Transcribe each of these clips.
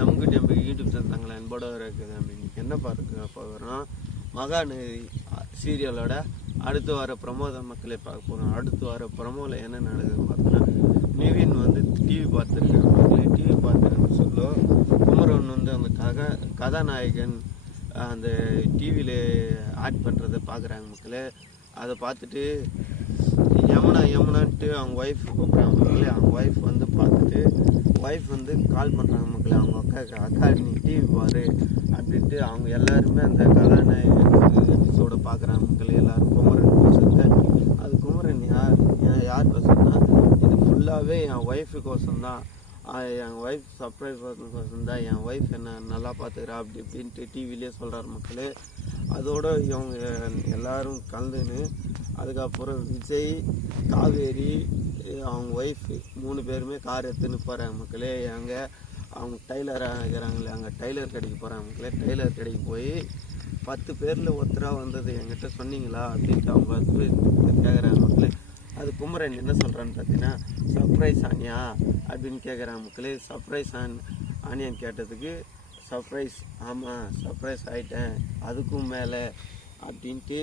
அவங்ககிட்ட நம்ம YouTube channel தங்களை அன்போடு இருக்குது இன்னைக்கு என்ன பார்க்க போகிறோம் மகாநதி சீரியலோட அடுத்து வர பிரமோத மக்களை பார்க்க போகிறோம் அடுத்து வர ப்ரமோவில் என்ன நடக்குதுன்னு பார்த்தோன்னா நிவின் வந்து டிவி பார்த்துருக்காங்க மக்களே டிவி பார்த்துருன்னு சொல்ல குமரன் வந்து அந்த கக கதாநாயகன் அந்த டிவியில் ஆட் பண்ணுறதை பார்க்குறாங்க மக்களே. அதை பார்த்துட்டு யமுனா யமுனான்ட்டு அவங்க ஒய்ஃப் கூப்பிட்றாங்க மக்களே. அவங்க ஒய்ஃப் வந்து பார்த்துட்டு ஒய்ஃப் வந்து கால் பண்ணுறாங்க மக்களே. அவங்க அக்காவுக்கு அக்கா நீ டிவி பாரு அப்படின்ட்டு அவங்க எல்லாருமே அந்த கதாநாயகன் எபிசோடை பார்க்குறாங்க மக்களே. எல்லாரும் குமரன் பேசுறது அது குமரன் யார்? யார் பேசுறதுனா இது ஃபுல்லாகவே என் ஒய்ஃபுக்கோசம் தான் என் ஒய்ஃப் சர்ப்ரைஸ் கோசம் தான் என் ஒய்ஃப் என்ன நல்லா பார்த்துக்கிறா அப்படி இப்படின்ட்டு டிவிலே சொல்கிறாரு மக்களே. அதோடு இவங்க எல்லோரும் கலந்துன்னு அதுக்கப்புறம் விஜய் காவேரி அவங்க ஒய்ஃப் மூணு பேருமே கார் எடுத்துன்னு போகிறாங்க மக்களே. அங்கே அவங்க டைலராக இருக்கிறாங்களே அங்கே டைலர் கடைக்கு போகிறாங்க மக்களே. டைலர் கடைக்கு போய் பத்து பேரில் ஒருத்தராக வந்தது என்கிட்ட சொன்னீங்களா அப்படின்ட்டு அவங்க கேட்குறாங்க மக்களே. அது குமரன் என்ன சொல்கிறான்னு பார்த்தீங்கன்னா சர்ப்ரைஸ் ஆனியா? அப்படின்னு கேட்குறாங்க மக்களே. சர்ப்ரைஸ் ஆன் ஆனியான்னு கேட்டதுக்கு சர்ப்ரைஸ் ஆமாம் சர்ப்ரைஸ் ஆகிட்டேன் அதுக்கும் மேலே அப்படின்ட்டு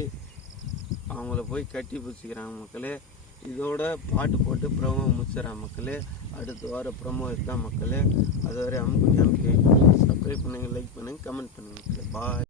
அவங்கள போய் கட்டி பிடிச்சிக்கிறாங்க மக்களே. இதோட பாட்டு போட்டு ப்ரமோ முடிச்சிடறாங்க மக்களே. அடுத்து வர ப்ரமோ இருக்கா மக்களே? அது வரை அமுக்கு அமுக்கு சப்ஸ்கிரைப் பண்ணுங்கள் லைக் பண்ணுங்கள் கமெண்ட் பண்ணுங்கள் மக்களே. பாய்